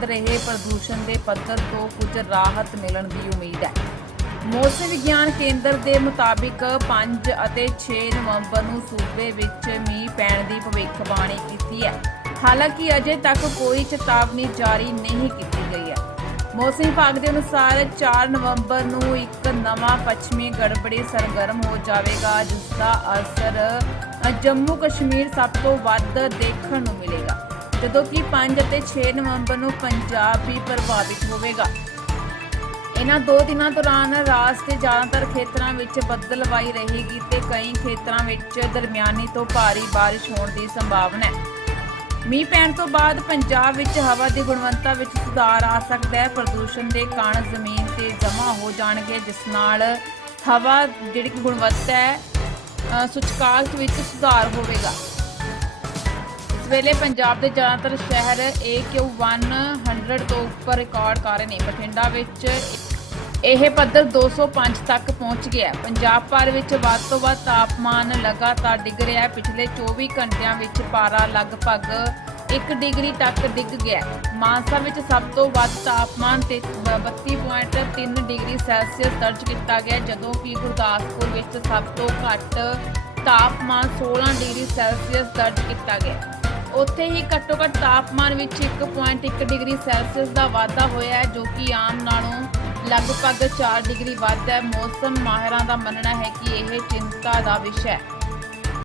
ਵੱਧ ਰਹੇ ਪ੍ਰਦੂਸ਼ਣ ਦੇ ਪੱਧਰ ਤੋਂ ਕੁਝ ਰਾਹਤ ਮਿਲਣ ਦੀ ਉਮੀਦ ਹੈ। ਮੌਸਮ ਵਿਗਿਆਨ ਕੇਂਦਰ ਦੇ ਮੁਤਾਬਿਕ 5 ਅਤੇ 6 ਨਵੰਬਰ ਨੂੰ ਸੂਬੇ ਵਿੱਚ ਮੀਂਹ ਪੈਣ ਦੀ ਭਵਿੱਖਬਾਣੀ ਕੀਤੀ ਹੈ। ਹਾਲਾਂਕਿ ਅਜੇ ਤੱਕ ਕੋਈ ਚੇਤਾਵਨੀ ਜਾਰੀ ਨਹੀਂ ਕੀਤੀ ਗਈ ਹੈ। ਮੌਸਮ ਵਿਭਾਗ ਦੇ ਅਨੁਸਾਰ 4 ਨਵੰਬਰ ਨੂੰ ਇੱਕ ਨਵਾਂ ਪੱਛਮੀ ਗੜਬੜੀ ਸਰਗਰਮ ਹੋ ਜਾਵੇਗਾ, ਜਿਸ ਦਾ ਅਸਰ ਜੰਮੂ ਕਸ਼ਮੀਰ ਸਭ ਤੋਂ ਵੱਧ ਦੇਖਣ ਨੂੰ ਮਿਲੇਗਾ। ਜਦੋਂ ਕਿ 5 ਅਤੇ 6 ਨਵੰਬਰ ਨੂੰ ਪੰਜਾਬ ਵੀ ਪ੍ਰਭਾਵਿਤ ਹੋਵੇਗਾ। ਇਹਨਾਂ ਦੋ ਦਿਨਾਂ ਦੌਰਾਨ ਰਾਜ ਦੇ ਜ਼ਿਆਦਾਤਰ ਖੇਤਰਾਂ ਵਿੱਚ ਬੱਦਲਵਾਈ ਰਹੇਗੀ ਤੇ ਕਈ ਖੇਤਰਾਂ ਵਿੱਚ ਦਰਮਿਆਨੀ ਤੋਂ ਭਾਰੀ ਬਾਰਿਸ਼ ਹੋਣ ਦੀ ਸੰਭਾਵਨਾ ਹੈ। ਮੀਂਹ ਪੈਣ ਤੋਂ ਬਾਅਦ ਪੰਜਾਬ ਵਿੱਚ ਹਵਾ ਦੀ ਗੁਣਵੱਤਾ ਵਿੱਚ ਸੁਧਾਰ ਆ ਸਕਦਾ ਹੈ। ਪ੍ਰਦੂਸ਼ਣ ਦੇ ਕਾਰਨ ਜ਼ਮੀਨ ਤੇ ਜਮ੍ਹਾਂ ਹੋ ਜਾਣਗੇ ਜਿਸ ਨਾਲ ਹਵਾ ਜਿਹੜੀ ਗੁਣਵੱਤਾ ਹੈ ਅ, ਵਿੱਚ ਸੁਧਾਰ ਹੋਵੇਗਾ। ਵੇਲੇ ਪੰਜਾਬ ਦੇ ਜ਼ਿਆਦਾਤਰ ਸ਼ਹਿਰ AQ1 100 ਤੋਂ ਉੱਪਰ ਰਿਕਾਰਡ ਕਰ ਰਹੇ ਨੇ। ਬਠਿੰਡਾ ਵਿੱਚ ਇਹ ਪੱਧਰ 205 ਤੱਕ ਪਹੁੰਚ ਗਿਆ ਪੰਜਾਬ ਭਰ ਵਿੱਚ ਵੱਧ ਤੋਂ ਵੱਧ ਤਾਪਮਾਨ ਲਗਾਤਾਰ ਡਿੱਗ ਰਿਹਾ ਹੈ। ਪਿਛਲੇ 24 ਘੰਟਿਆਂ ਵਿੱਚ ਪਾਰਾ ਲਗਭਗ 1 ਡਿਗਰੀ ਤੱਕ ਡਿੱਗ ਗਿਆ ਮਾਨਸਾ ਵਿੱਚ ਸਭ ਤੋਂ ਵੱਧ ਤਾਪਮਾਨ ਤੇ 32.3 ਡਿਗਰੀ ਸੈਲਸੀਅਸ ਦਰਜ ਕੀਤਾ ਗਿਆ ਜਦੋਂ ਕਿ ਗੁਰਦਾਸਪੁਰ ਵਿੱਚ ਸਭ ਤੋਂ ਘੱਟ ਤਾਪਮਾਨ 16 ਡਿਗਰੀ ਸੈਲਸੀਅਸ ਦਰਜ ਕੀਤਾ ਗਿਆ ਉੱਥੇ ਹੀ ਘੱਟੋ ਘੱਟ ਤਾਪਮਾਨ ਵਿੱਚ 1.1 ਡਿਗਰੀ ਸੈਲਸੀਅਸ ਦਾ ਵਾਧਾ ਹੋਇਆ ਹੈ, ਜੋ ਕਿ ਆਮ ਨਾਲੋਂ ਲਗਭਗ 4 ਡਿਗਰੀ ਵੱਧ ਹੈ। ਮੌਸਮ ਮਾਹਿਰਾਂ ਦਾ ਮੰਨਣਾ ਹੈ ਕਿ ਇਹ ਚਿੰਤਾ ਦਾ ਵਿਸ਼ਾ ਹੈ।